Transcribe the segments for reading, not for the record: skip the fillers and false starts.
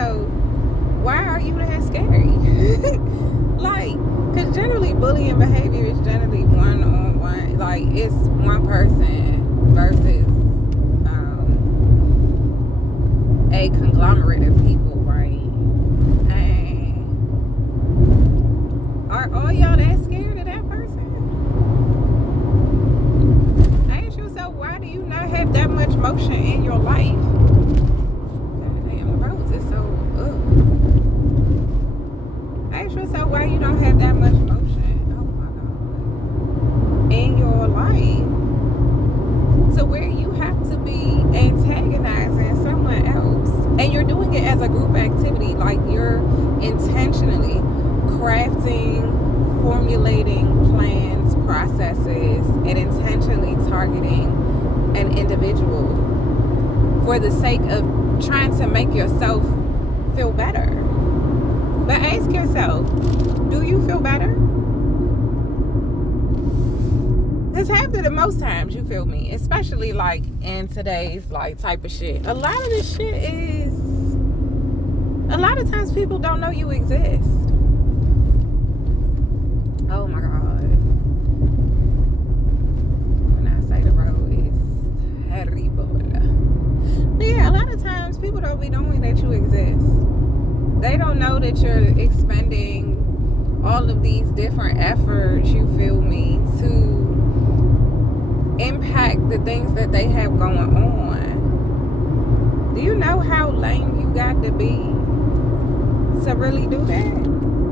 yourself, why are you that scary? Like, because generally bullying behavior is generally one-on-one. Like, it's one person versus a conglomerate of people, right? And are all y'all that scared of that person? Ask yourself, why do you not have that much motion in your life? God damn, the roads is so Ask yourself why you don't have that much motion, oh my God, in your life to where you have to be antagonizing someone else. And you're doing it as a group activity. Like, you're intentionally crafting, formulating plans, processes, and intentionally targeting an individual for the sake of trying to make yourself feel better. But ask yourself, do you feel better? Because most times, you feel me, especially like in today's like type of shit, a lot of this shit is, a lot of times people don't know you exist. Oh my God. When I say the road is terrible. But yeah, a lot of times people don't be knowing that you exist. They don't know that you're expending all of these different efforts, you feel me, to impact the things that they have going on. Do you know how lame you got to be to really do that?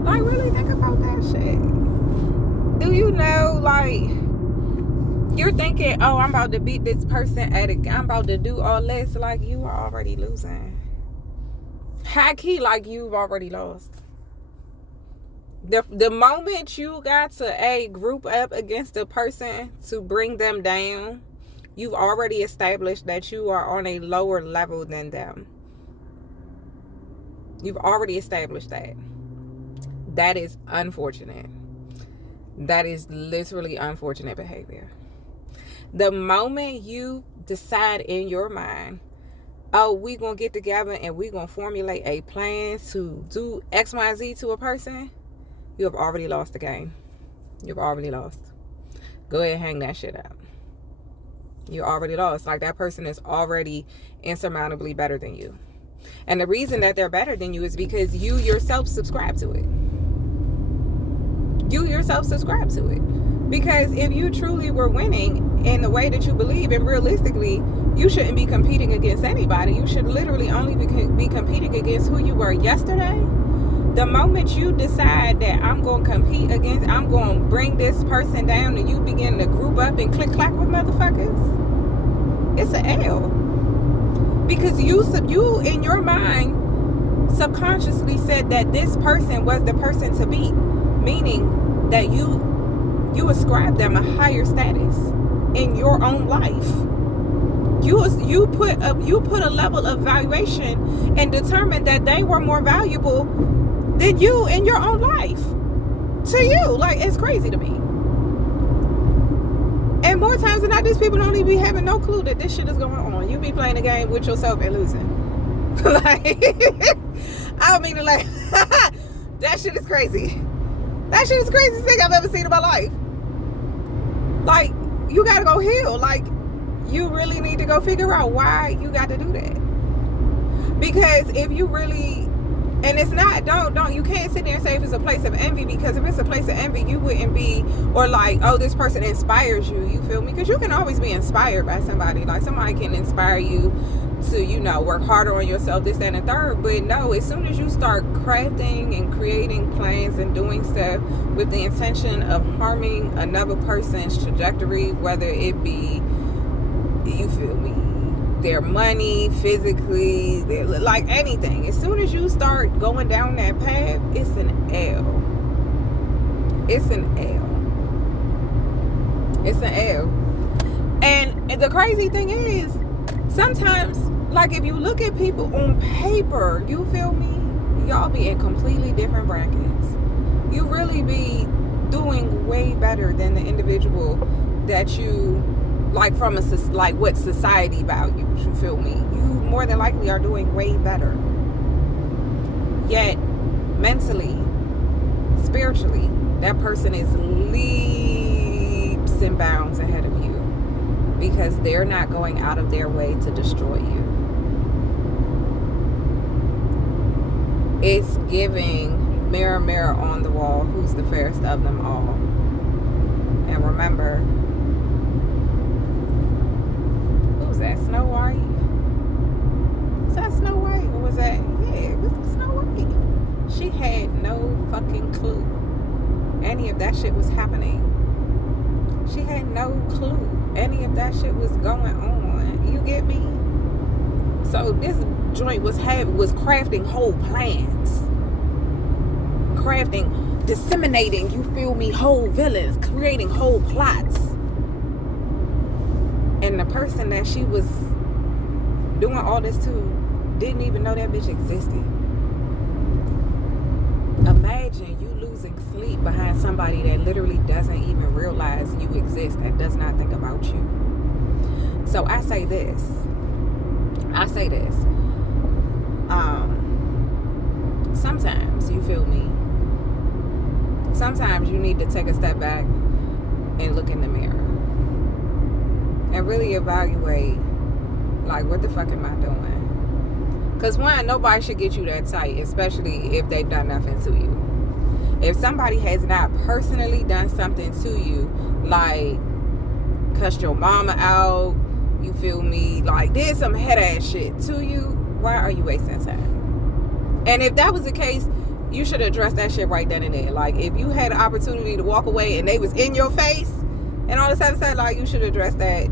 Like, really think about that shit. Do you know, like, you're thinking, oh, I'm about to beat this person at it, I'm about to do all this, like, you are already losing. High key, like, you've already lost. The moment you got to group up against a person to bring them down, you've already established that you are on a lower level than them. You've already established that. That is unfortunate. That is literally unfortunate behavior. The moment you decide in your mind, oh, we gonna get together and we gonna formulate a plan to do X, Y, Z to a person, you have already lost the game. You've already lost. Go ahead and hang that shit up. You're already lost. Like, that person is already insurmountably better than you. And the reason that they're better than you is because you yourself subscribe to it. You yourself subscribe to it. Because if you truly were winning in the way that you believe, and realistically, you shouldn't be competing against anybody. You should literally only be competing against who you were yesterday. The moment you decide that I'm going to compete against, I'm going to bring this person down, and you begin to group up and click clack with motherfuckers, it's an L. Because you in your mind subconsciously said that this person was the person to beat, meaning that you ascribe them a higher status in your own life. You put a level of valuation and determined that they were more valuable than you in your own life. To you. Like, it's crazy to me. And more times than not, these people don't even be having no clue that this shit is going on. You be playing a game with yourself and losing. Like, I don't mean to laugh. That shit is crazy. That shit is the craziest thing I've ever seen in my life. Like, you gotta go heal. Like, you really need to go figure out why you got to do that. Because if you really, and it's not, you can't sit there and say if it's a place of envy, because if it's a place of envy, you wouldn't be, or like, oh, this person inspires you feel me? Because you can always be inspired by somebody. Like, somebody can inspire you to, work harder on yourself, this, that, and the third. But no, as soon as you start crafting and creating plans and doing stuff with the intention of harming another person's trajectory, whether it be, you feel me, their money, physically, like anything. As soon as you start going down that path, it's an L. It's an L. It's an L. And the crazy thing is, sometimes, like, if you look at people on paper, you feel me, y'all be in completely different brackets. You really be doing way better than the individual that you, like, from what society values, you feel me? You more than likely are doing way better. Yet, mentally, spiritually, that person is leaps and bounds ahead of you because they're not going out of their way to destroy you. It's giving mirror, mirror on the wall, who's the fairest of them all. And remember, who's that? Snow White? Was that Snow White? Or was that? Yeah, it was Snow White. She had no fucking clue any of that shit was happening. She had no clue any of that shit was going on. You get me? So this joint was crafting whole plans. Disseminating, you feel me, whole villains, creating whole plots. And the person that she was doing all this to didn't even know that bitch existed. Imagine you losing sleep behind somebody that literally doesn't even realize you exist, that does not think about you. So I say this. Sometimes, you feel me, sometimes you need to take a step back and look in the mirror and really evaluate, like, what the fuck am I doing? Because one, nobody should get you that tight, especially if they've done nothing to you. If somebody has not personally done something to you, like cussed your mama out, you feel me, like did some head ass shit to you, why are you wasting time? And if that was the case, you should address that shit right then and there. Like, if you had an opportunity to walk away and they was in your face and all this type of stuff, like, you should address that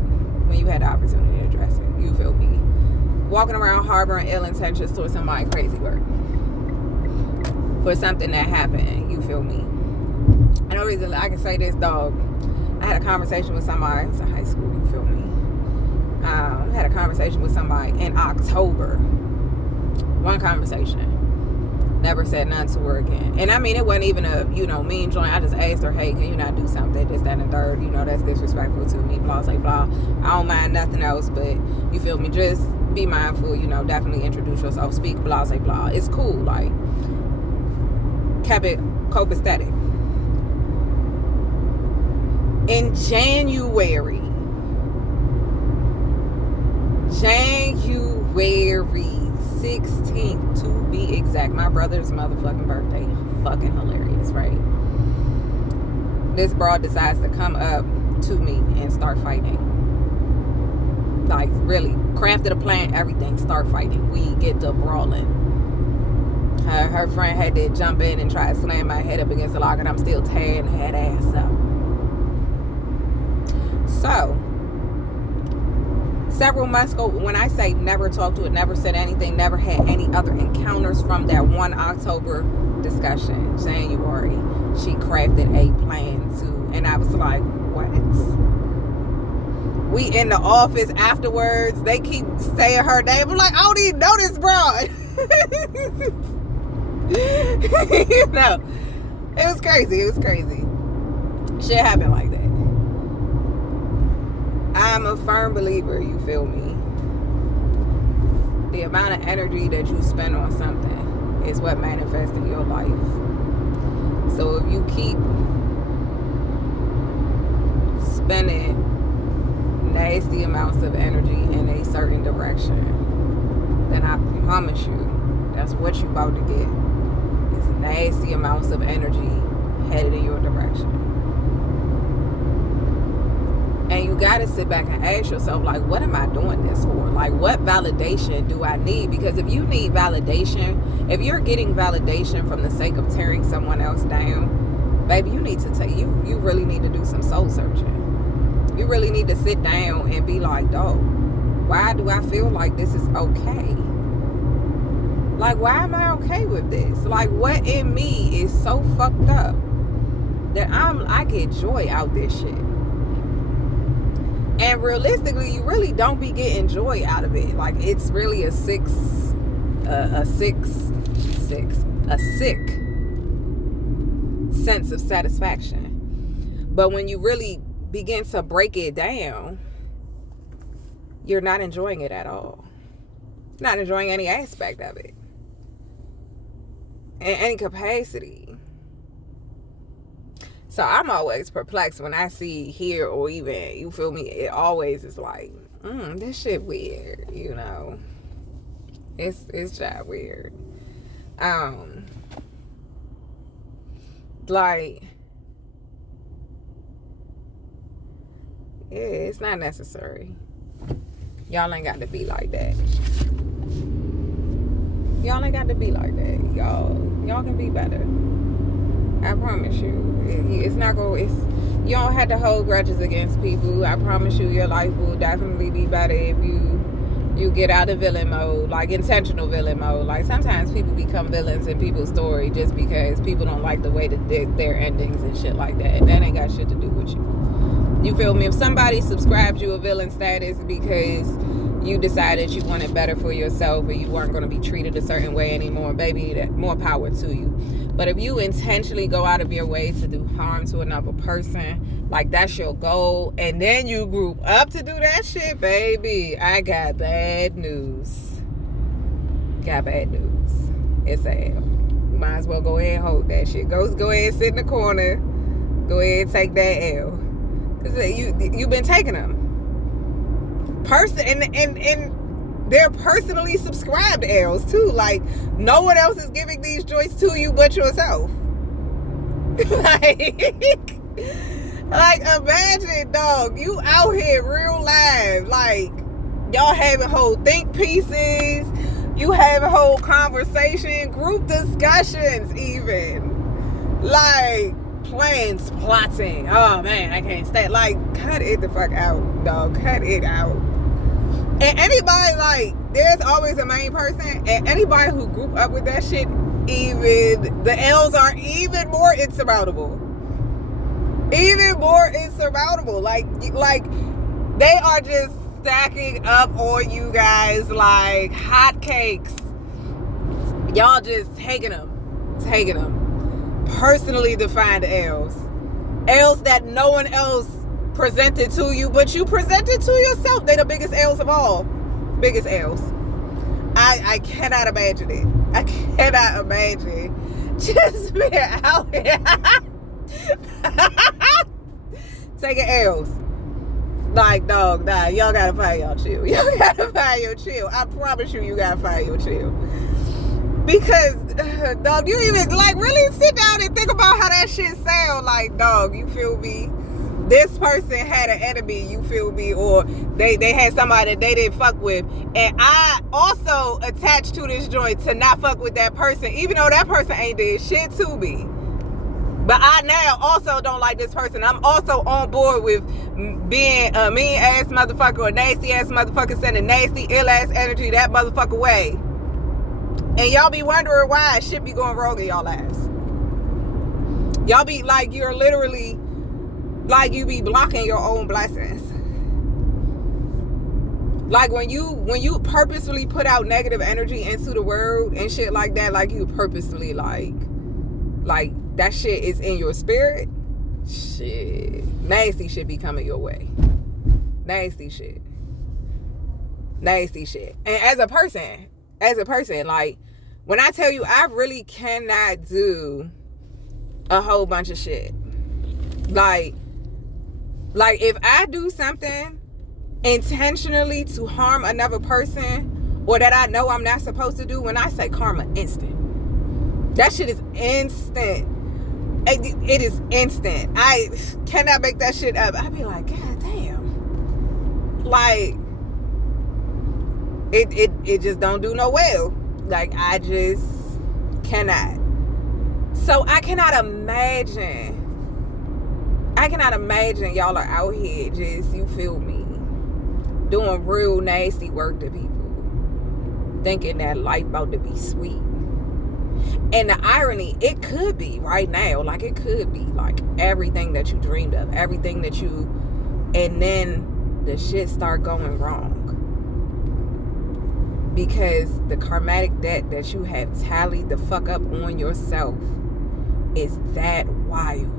when you had the opportunity to address it. You feel me? Walking around harboring ill intentions towards somebody, crazy work. For something that happened, you feel me? And the reason I can say this, dog, I had a conversation with somebody, it was in high school, you feel me? I had a conversation with somebody in October. One conversation. Never said nothing to her again. And I mean, it wasn't even a, mean joint. I just asked her, hey, can you not do something? This, that, and the third. That's disrespectful to me. Blah, blah, blah. I don't mind nothing else, but you feel me? Just be mindful, definitely introduce yourself. Speak, blah, blah, blah. It's cool. Like, kept it copacetic. In January 16th to be exact, my brother's motherfucking birthday. Fucking hilarious, right? This broad decides to come up to me and start fighting. Like, really, crafted a plan, everything, start fighting. We get to brawling. Her friend had to jump in and try to slam my head up against the locker, and I'm still tearing her ass up. So, several months ago, when I say never talked to it, never said anything, never had any other encounters from that one October discussion, January, she crafted a plan to, and I was like, what? We in the office afterwards, they keep saying her name. I'm like, I don't even know this broad. It was crazy. Shit happened like that. I'm a firm believer, you feel me? The amount of energy that you spend on something is what manifests in your life. So if you keep spending nasty amounts of energy in a certain direction, then I promise you, that's what you about to get. It's nasty amounts of energy headed in your direction. And you got to sit back and ask yourself, like, what am I doing this for? Like, what validation do I need? Because if you need validation, if you're getting validation from the sake of tearing someone else down, baby, you need to you really need to do some soul searching. You really need to sit down and be like, dog, why do I feel like this is okay? Like, why am I okay with this? Like, what in me is so fucked up that I get joy out this shit? And realistically, you really don't be getting joy out of it. Like, it's really a sick sense of satisfaction. But when you really begin to break it down, you're not enjoying it at all. Not enjoying any aspect of it. in any capacity. So I'm always perplexed when I see, hear, or even, you feel me, it always is like, this shit weird, you know. It's just weird. Like, yeah, it's not necessary. Y'all ain't got to be like that. Y'all ain't got to be like that. Y'all can be better. I promise you. It's not going. You don't have to hold grudges against people. I promise you, your life will definitely be better if you get out of villain mode, like intentional villain mode. Like sometimes people become villains in people's story just because people don't like the way that their endings and shit like that. That ain't got shit to do with you. You feel me? If somebody subscribed you a villain status because you decided you wanted better for yourself or you weren't going to be treated a certain way anymore, baby, that more power to you. But if you intentionally go out of your way to do harm to another person, like that's your goal, and then you group up to do that shit, baby, I got bad news. Got bad news. It's a L. You might as well go ahead and hold that shit. Go ahead and sit in the corner. Go ahead and take that L. Because you've been taking them. And they're personally subscribed L's too. Like, no one else is giving these joints to you but yourself. like imagine, dog, you out here real live. Like, y'all having whole think pieces. You having whole conversation, group discussions even. Like, plans, plotting. Oh man, I can't stand. Like, cut it the fuck out, dog. Cut it out. And anybody, like, there's always a main person, and anybody who group up with that shit, even the L's are even more insurmountable. Even more insurmountable. Like they are just stacking up on you guys like hotcakes. Y'all just taking them. Personally defined L's that no one else presented to you, but you presented to yourself. They're the biggest L's of all. Biggest L's. I cannot imagine it. I cannot imagine just being out here taking L's. Like, dog, nah, y'all gotta find y'all chill. Y'all gotta find your chill. I promise you gotta find your chill. Because, dog, you even, like, really sit down and think about how that shit sound. Like, dog, you feel me? This person had an enemy, you feel me? Or they had somebody that they didn't fuck with. And I also attached to this joint to not fuck with that person, even though that person ain't did shit to me. But I now also don't like this person. I'm also on board with being a mean ass motherfucker or nasty ass motherfucker, sending nasty, ill ass energy that motherfucker way. And y'all be wondering why shit be going wrong in y'all lives. Y'all be like, you're literally, like, you be blocking your own blessings. Like, when you purposefully put out negative energy into the world and shit like that, like, you purposefully, like that shit is in your spirit, shit, nasty shit be coming your way. Nasty shit. And as a person, like, when I tell you, I really cannot do a whole bunch of shit. Like if I do something intentionally to harm another person, or that I know I'm not supposed to do, when I say karma, instant. That shit is instant. It is instant. I cannot make that shit up. I be like, God damn. Like, it just don't do no well. Like, I just cannot. So I cannot imagine y'all are out here just, you feel me, doing real nasty work to people, thinking that life about to be sweet. And the irony, it could be right now, like, it could be like everything that you dreamed of, everything that you, and then the shit start going wrong. Because the karmatic debt that you have tallied the fuck up on yourself is that wild.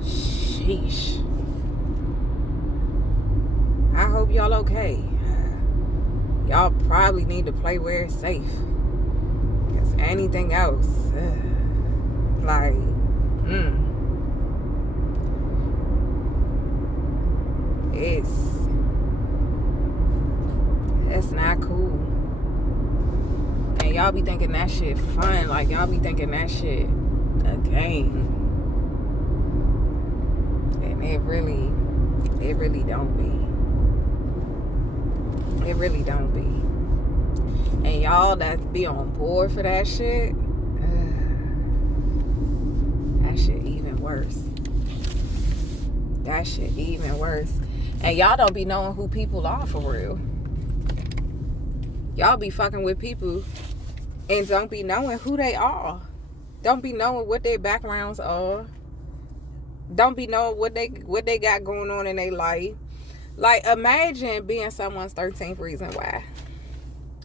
Sheesh. I hope y'all okay. Y'all probably need to play where it's safe. Anything else. Like, it's not cool. And y'all be thinking that shit fun. Like, y'all be thinking that shit a game. And it really don't be. It really don't be. And y'all that be on board for that shit, that shit even worse. That shit even worse. And y'all don't be knowing who people are for real. Y'all be fucking with people and don't be knowing who they are. Don't be knowing what their backgrounds are. Don't be knowing what they got going on in their life. Like, imagine being someone's 13th reason why.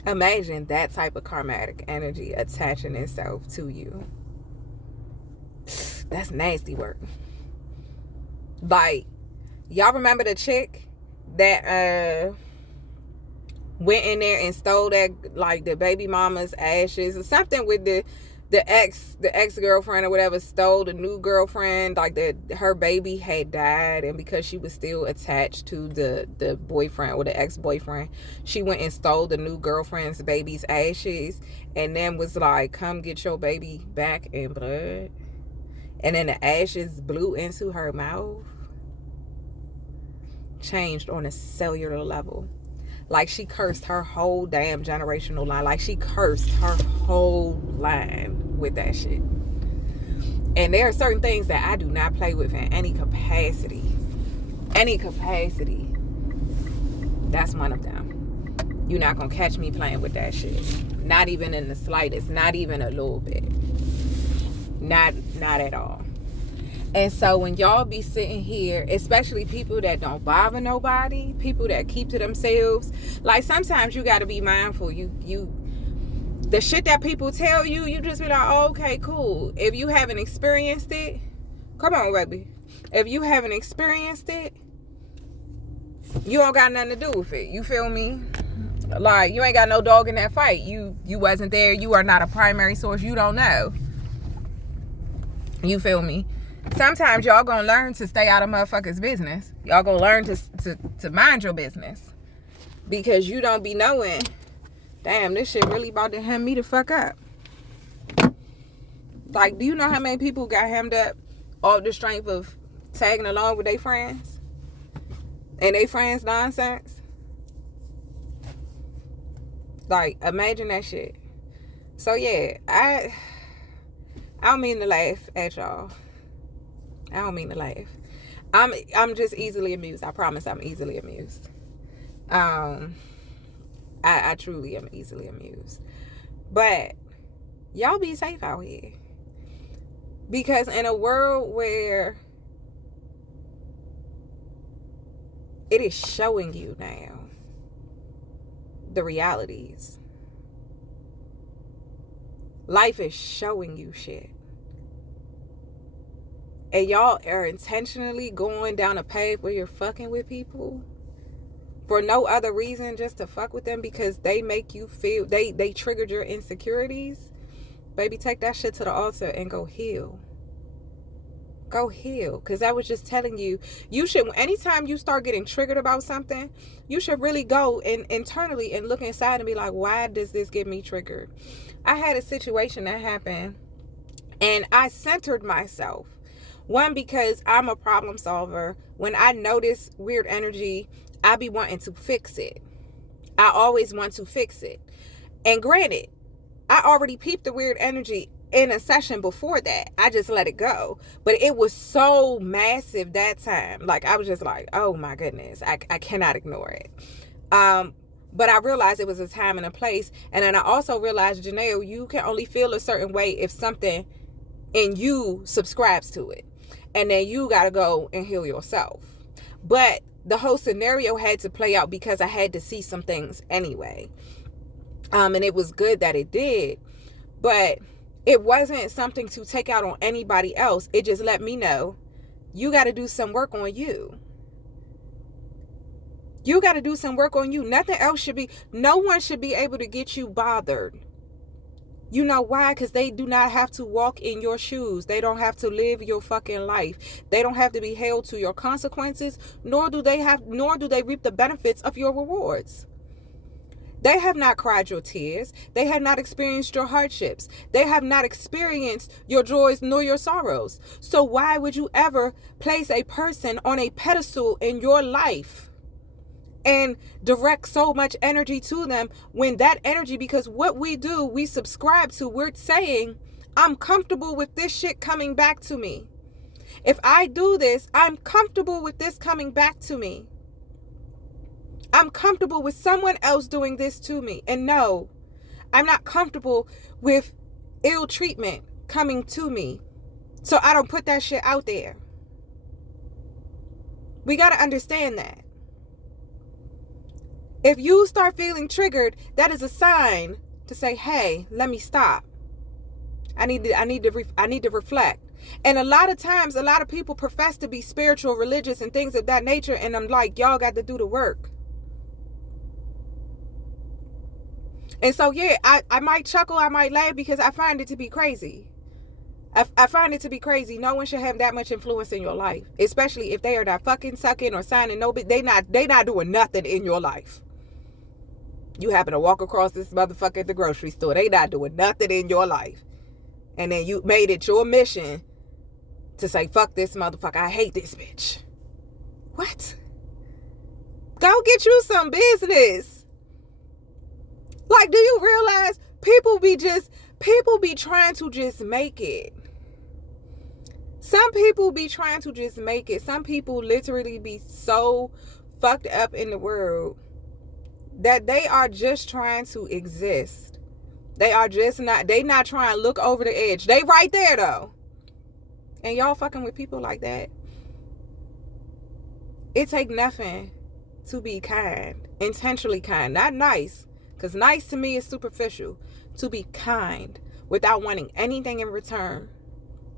Imagine that type of karmatic energy attaching itself to you. That's nasty work. Like, y'all remember the chick that went in there and stole that, like, the baby mama's ashes or something with the ex-girlfriend or whatever, stole the new girlfriend, like her baby had died, and because she was still attached to the boyfriend or the ex-boyfriend, she went and stole the new girlfriend's baby's ashes and then was like, come get your baby back in blood. And then the ashes blew into her mouth. Changed on a cellular level. Like, she cursed her whole damn generational line. Like, she cursed her whole line with that shit. And there are certain things that I do not play with in any capacity. Any capacity. That's one of them. You're not going to catch me playing with that shit. Not even in the slightest. Not even a little bit. Not at all. And so when y'all be sitting here, especially people that don't bother nobody, people that keep to themselves, like, sometimes you got to be mindful. The shit that people tell you, you just be like, oh, okay, cool. If you haven't experienced it, come on, baby. If you haven't experienced it, you don't got nothing to do with it. You feel me? Like, you ain't got no dog in that fight. You wasn't there. You are not a primary source. You don't know. You feel me? Sometimes y'all gonna learn to stay out of motherfuckers' business. Y'all gonna learn to mind your business. Because you don't be knowing, damn, this shit really about to hem me the fuck up. Like, do you know how many people got hemmed up off the strength of tagging along with their friends? And they friends' nonsense? Like, imagine that shit. So yeah, I don't mean to laugh at y'all. I don't mean to laugh. I'm just easily amused. I promise I'm easily amused. I truly am easily amused. But y'all be safe out here. Because in a world where it is showing you now the realities, life is showing you shit, and y'all are intentionally going down a path where you're fucking with people for no other reason, just to fuck with them because they make you feel, they triggered your insecurities. Baby, take that shit to the altar and go heal. Go heal. Because I was just telling you, you should, anytime you start getting triggered about something, you should really go internally and look inside and be like, why does this get me triggered? I had a situation that happened and I centered myself. One, because I'm a problem solver. When I notice weird energy, I be wanting to fix it. I always want to fix it. And granted, I already peeped the weird energy in a session before that. I just let it go. But it was so massive that time. Like, I was just like, oh my goodness, I cannot ignore it. But I realized it was a time and a place. And then I also realized, Janelle, you can only feel a certain way if something in you subscribes to it. And then you got to go and heal yourself. But the whole scenario had to play out because I had to see some things anyway. And it was good that it did. But it wasn't something to take out on anybody else. It just let me know you got to do some work on you. You got to do some work on you. Nothing else should be, no one should be able to get you bothered. You know why? Because they do not have to walk in your shoes. They don't have to live your fucking life. They don't have to be held to your consequences, nor do they reap the benefits of your rewards. They have not cried your tears. They have not experienced your hardships. They have not experienced your joys nor your sorrows. So why would you ever place a person on a pedestal in your life and direct so much energy to them when that energy, because what we do, we subscribe to, we're saying, I'm comfortable with this shit coming back to me. If I do this, I'm comfortable with this coming back to me. I'm comfortable with someone else doing this to me. And no, I'm not comfortable with ill treatment coming to me. So I don't put that shit out there. We got to understand that. If you start feeling triggered, that is a sign to say, hey, let me stop. I need to reflect. And a lot of times, a lot of people profess to be spiritual, religious, and things of that nature. And I'm like, y'all got to do the work. And so, yeah, I might chuckle, I might laugh because I find it to be crazy. I find it to be crazy. No one should have that much influence in your life, especially if they are not fucking sucking or signing no bit. They not doing nothing in your life. You happen to walk across this motherfucker at the grocery store. They not doing nothing in your life. And then you made it your mission to say, fuck this motherfucker. I hate this bitch. What? Go get you some business. Like, do you realize people be trying to just make it? Some people be trying to just make it. Some people literally be so fucked up in the world that they are just trying to exist. They not trying to look over the edge. They right there though. And y'all fucking with people like that. It take nothing to be kind. Intentionally kind. Not nice. Because nice to me is superficial. To be kind without wanting anything in return.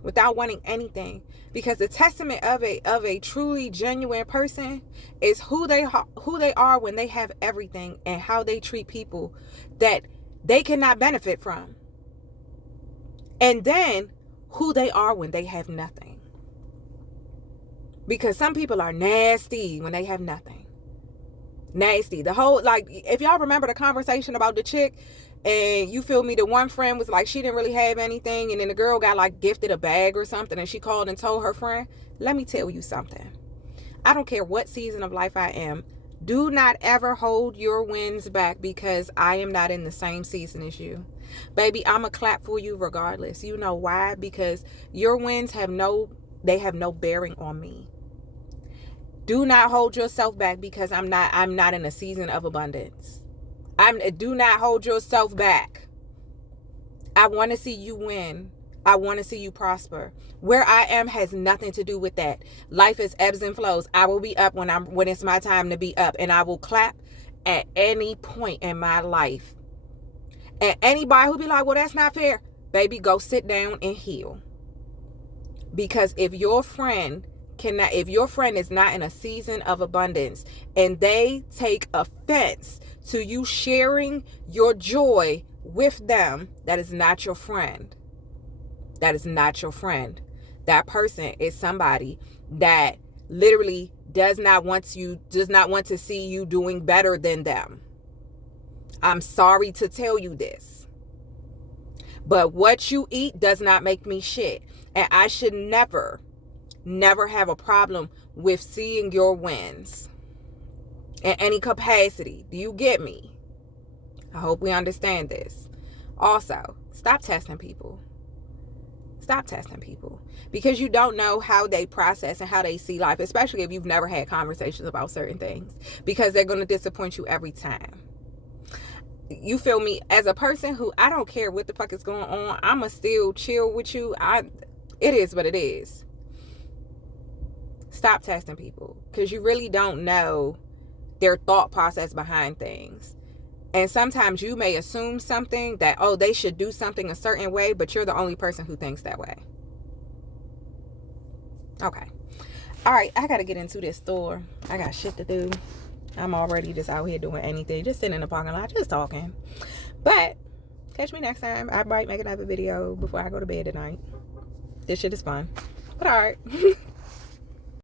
Without wanting anything. Because the testament of a truly genuine person is who they are when they have everything, and how they treat people that they cannot benefit from. And then who they are when they have nothing. Because some people are nasty when they have nothing. Nasty. The whole, like, if y'all remember the conversation about the chick, and you feel me, the one friend was like, she didn't really have anything, and then the girl got like gifted a bag or something, and she called and told her friend, let me tell you something. I don't care what season of life I am. Do not ever hold your wins back because I am not in the same season as you. Baby, I'm a clap for you regardless. You know why? Because your wins have no bearing on me. Do not hold yourself back because I'm not in a season of abundance. Do not hold yourself back. I want to see you win. I want to see you prosper. Where I am has nothing to do with that. Life is ebbs and flows. I will be up when it's my time to be up, and I will clap at any point in my life. And anybody who be like, well, that's not fair, baby, go sit down and heal. Because if your friend is not in a season of abundance and they take offense to you sharing your joy with them, that is not your friend. That is not your friend. That person is somebody that literally does not want to see you doing better than them. I'm sorry to tell you this, but what you eat does not make me shit. And I should never have a problem with seeing your wins in any capacity. Do you get me? I hope we understand this. Also, stop testing people. Stop testing people, because you don't know how they process and how they see life, especially if you've never had conversations about certain things, because they're going to disappoint you every time. You feel me? As a person who, I don't care what the fuck is going on, I'ma still chill with you. It is what it is. Stop testing people, because you really don't know their thought process behind things. And sometimes you may assume something that, oh, they should do something a certain way, but you're the only person who thinks that way. Okay. All right, I got to get into this store. I got shit to do. I'm already just out here doing anything, just sitting in the parking lot, just talking. But Catch me next time. I might make another video before I go to bed tonight. This shit is fun. But alright.